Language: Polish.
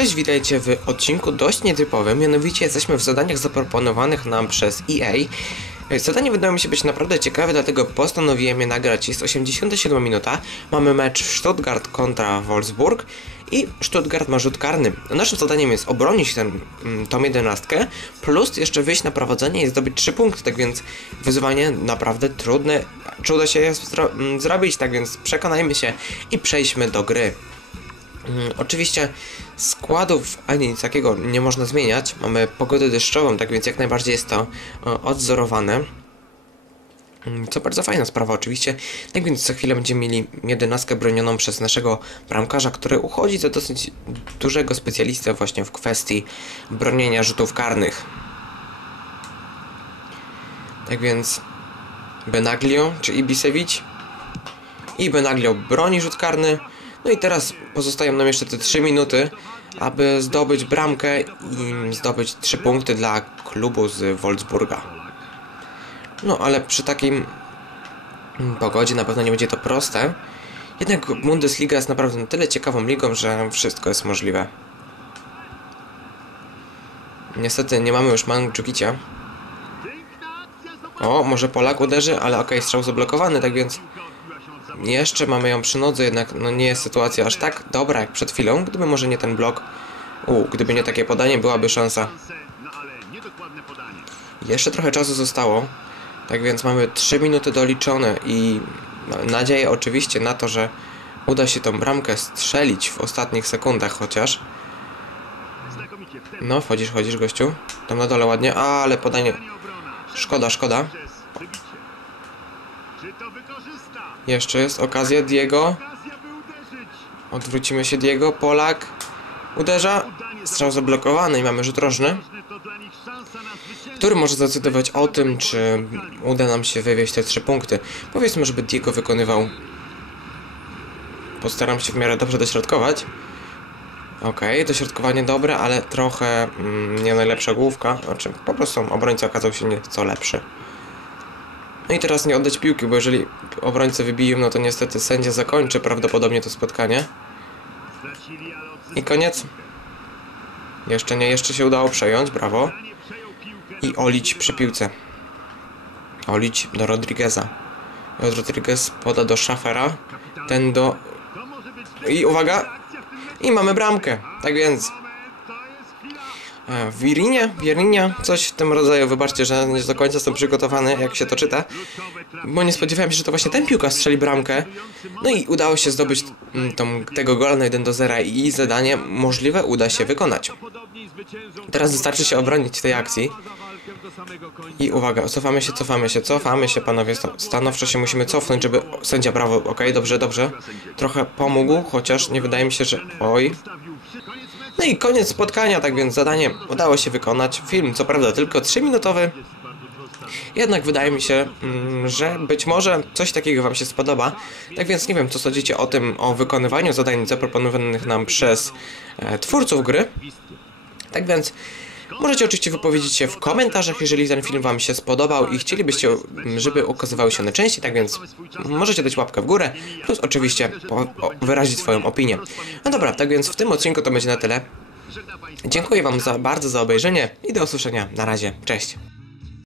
Cześć, witajcie w odcinku dość nietypowym, mianowicie jesteśmy w zadaniach zaproponowanych nam przez EA. Zadanie wydało mi się być naprawdę ciekawe, dlatego postanowiłem je nagrać. Jest 87 minuta, mamy mecz Stuttgart kontra Wolfsburg i Stuttgart ma rzut karny. Naszym zadaniem jest obronić ten, mm, tą jedenastkę, plus jeszcze wyjść na prowadzenie i zdobyć 3 punkty, tak więc wyzwanie naprawdę trudne. Czy uda się je mm, zrobić, tak więc przekonajmy się i przejdźmy do gry. Mm, Oczywiście składów ani nic takiego nie można zmieniać. Mamy pogodę deszczową, tak więc jak najbardziej jest to e, odzorowane. Mm, Co bardzo fajna sprawa oczywiście. Tak więc za chwilę będziemy mieli jedenastkę bronioną przez naszego bramkarza, który uchodzi za dosyć dużego specjalistę właśnie w kwestii bronienia rzutów karnych. Tak więc Benaglio czy Ibisewicz i Benaglio broni rzut karny. No i teraz pozostają nam jeszcze te 3 minuty, aby zdobyć bramkę i zdobyć 3 punkty dla klubu z Wolfsburga. No ale przy takim pogodzie na pewno nie będzie to proste. Jednak Bundesliga jest naprawdę na tyle ciekawą ligą, że wszystko jest możliwe. Niestety nie mamy już Mandzukicia. O, może Polak uderzy, ale okej, strzał zablokowany, tak więc jeszcze mamy ją przy nodze, jednak no nie jest sytuacja aż tak dobra jak przed chwilą. Gdyby może nie ten blok, u, gdyby nie takie podanie, byłaby szansa. Jeszcze trochę czasu zostało, tak więc mamy 3 minuty doliczone i nadzieję oczywiście na to, że uda się tą bramkę strzelić w ostatnich sekundach chociaż. No, wchodzisz, chodzisz gościu. Tam na dole ładnie, A, ale podanie... Szkoda, szkoda. Jeszcze jest okazja Diego. Odwrócimy się Diego, Polak. Uderza. Strzał zablokowany i mamy rzut rożny. Który może zdecydować o tym, czy uda nam się wywieźć te trzy punkty. Powiedzmy, żeby Diego wykonywał. Postaram się w miarę dobrze dośrodkować. Okej, dośrodkowanie dobre, ale trochę mm, nie najlepsza główka. Znaczy, po prostu obrońca okazał się nieco lepszy. No i teraz nie oddać piłki, bo jeżeli obrońcę wybiją, no to niestety sędzia zakończy prawdopodobnie to spotkanie. I koniec. Jeszcze nie, jeszcze się udało przejąć, brawo. I Olić przy piłce. Olić do Rodrigueza. Rodriguez poda do Schafera. Ten do... I uwaga! I mamy bramkę. Tak więc... E, W Wirinie, Wirinia, coś w tym rodzaju, wybaczcie, że nie do końca jestem przygotowany, jak się to czyta, bo nie spodziewałem się, że to właśnie ten piłkarz strzeli bramkę. No i udało się zdobyć mm, tą, tego gola na 1 do 0 i zadanie możliwe uda się wykonać. Teraz wystarczy się obronić tej akcji. I uwaga, cofamy się, cofamy się, cofamy się, panowie, sta- stanowczo się musimy cofnąć, żeby... Sędzia, brawo, okej, dobrze, dobrze. Trochę pomógł, chociaż nie wydaje mi się, że... Oj, no i koniec spotkania, tak więc zadanie udało się wykonać. Film, co prawda, tylko 3-minutowy. Jednak wydaje mi się, mm, że być może coś takiego Wam się spodoba. Tak więc nie wiem, co sądzicie o tym, o wykonywaniu zadań zaproponowanych nam przez e, twórców gry. Tak więc możecie oczywiście wypowiedzieć się w komentarzach, jeżeli ten film Wam się spodobał i chcielibyście, żeby ukazywały się one częściej, tak więc możecie dać łapkę w górę, plus oczywiście wyrazić swoją opinię. No dobra, tak więc w tym odcinku to będzie na tyle. Dziękuję Wam za bardzo za obejrzenie i do usłyszenia. Na razie, cześć.